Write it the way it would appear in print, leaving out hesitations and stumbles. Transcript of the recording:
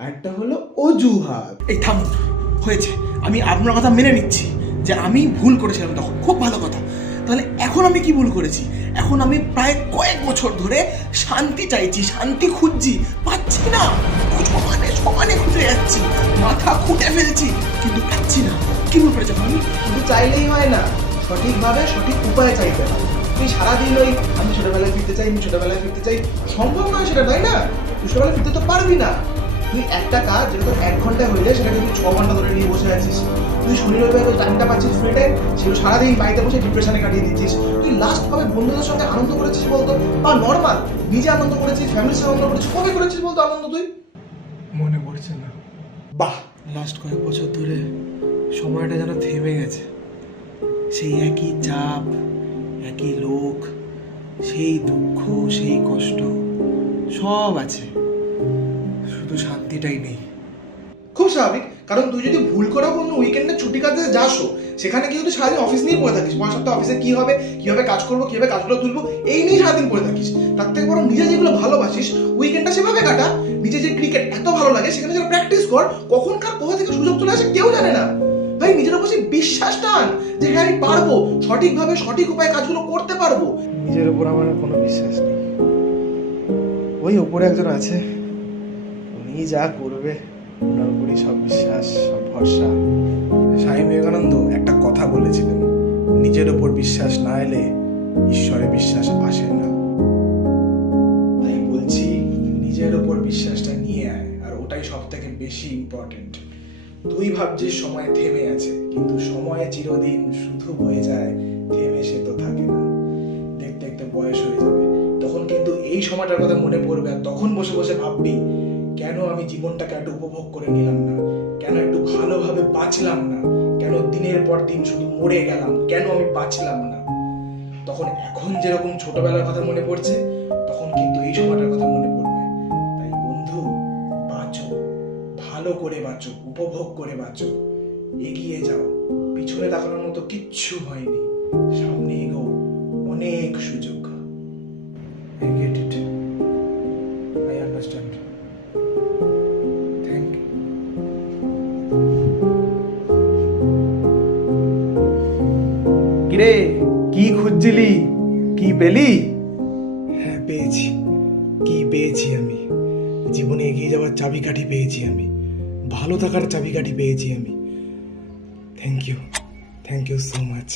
আর একটা হলো অজুহাত। এই থামুন, হয়েছে। আমি আপনার কথা মেনে নিচ্ছি যে আমি ভুল করেছিলাম তখন, খুব ভালো কথা। তাহলে এখন আমি কি ভুল করেছি? এখন আমি প্রায় কয়েক বছর ধরে শান্তি চাইছি, শান্তি খুঁজছি, পাচ্ছি না। সমানে সমানে খুঁজে যাচ্ছি, মাথা খুঁটে ফেলছি, কিন্তু পাচ্ছি না। কি ভুল করেছিলাম আমি? শুধু চাইলেই হয় না, সঠিকভাবে সঠিক উপায়ে চাইতে হয়। তুই সারাদিন ওই আমি ছোটবেলায় ফিরতে চাই, আমি ছোটবেলায় ফিরতে চাই, সম্ভব নয় সেটা, তাই না? তুই ছোটবেলায় ফিরতে তো পারবি না। তুই একটা কাজ যেটা তোর 1 ঘন্টায় হয়ে যায় সেটাকে তুই 6 ঘন্টা ধরে নিয়ে বসে আছিস। তুই শনি রবিবার টাইমটা পাচ্ছিস ফ্রি টাইম, সেগুলো সারাদিন বাড়িতে বসে ডিপ্রেশনে কাটিয়ে দিচ্ছিস। তুই লাস্ট কবে বন্ধুদের সঙ্গে আনন্দ করেছিস বলতো? বা নর্মাল নিজে আনন্দ করেছিস, ফ্যামিলির সঙ্গে আনন্দ করেছিস, কবে করেছিস বলতো আনন্দ তুই? মনে পড়ছে না। বাহ, লাস্ট কয়েক বছর ধরে সময়টা যেন থেমে গেছে। সেই একই চাপ, একই লোক, সেই দুঃখ, সেই কষ্ট সব আছে, শুধু শান্তিটাই নেই। খুব স্বাভাবিক, কারণ তুই যদি ভুল করে কোনো উইকেন্ডে ছুটি কাটতে যাসও, সেখানে কি তুই সারাদিন অফিস নিয়ে পড়ে থাকিস, পরের সপ্তাহে অফিসে কি হবে, কিভাবে কাজ করবো, কিভাবে কাজগুলো তুলবো, এই নিয়ে সারাদিন পড়ে থাকিস। তার থেকে বরং নিজে যেগুলো ভালোবাসিস উইকেন্ডটা সেভাবে কাটা। নিজে যে ক্রিকেট এত ভালো লাগে সেখানে যেন প্র্যাকটিস কর। কখন কার কোথা থেকে সুযোগ চলে আসে কেউ জানে না। ভাই নিজের উপর সেই বিশ্বাস টান যে হ্যাঁ আমি পারবো, সঠিকভাবে সঠিক উপায়ে কাজগুলো করতে পারবো। নিজের উপর আমার কোনো বিশ্বাস নেই। ওই ওপরে একজন আছে, উনি যা করবে ওনার উপরই সব বিশ্বাস, সব ভরসা। স্বামী বিবেকানন্দ একটা কথা বলেছিলেন, নিজের ওপর বিশ্বাস না এলে ঈশ্বরে বিশ্বাস আসে না। তাই বলছি, নিজের ওপর বিশ্বাসটা নিয়ে আয়, আর ওটাই সব থেকে বেশি ইম্পর্টেন্ট। তুই ভাবছিস সময় থেমে আছে, কিন্তু সময় চিরদিন শুধু বয়ে যায়, থেমে সে তো থাকে না। দেখতে দেখতে বয়স হয়ে যাবে, তখন কিন্তু এই সময়টার কথা মনে পড়বে, আর তখন বসে বসে ভাববি কেন আমি জীবনটাকে একটু উপভোগ করে নিলাম না, কেন একটু ভালোভাবে বাঁচলাম না, কেন দিনের পর দিন শুধু মরে গেলাম, কেন আমি বাঁচলাম না। তখন এখন যেরকম ছোটবেলার কথা মনে পড়ছে, তখন কিন্তু এই সময়টার কথা মনে পড়বে। তাই বন্ধু, বাঁচো, ভালো করে বাঁচো, উপভোগ করে বাঁচো, এগিয়ে যাও। পিছনে তাকানোর মতো কিচ্ছু হয়নি, সামনে এগো, অনেক সুযোগ। I get it. I understand. Thank you. কিরে, কি খুঁজছিলি? কি পেলি? হ্যাঁ পেয়েছি, কি পেয়েছি আমি? জীবনে এগিয়ে যাওয়ার চাবিকাঠি পেয়েছি আমি, ভালো থাকার চাবিকাঠি পেয়েছি আমি। Thank you so much.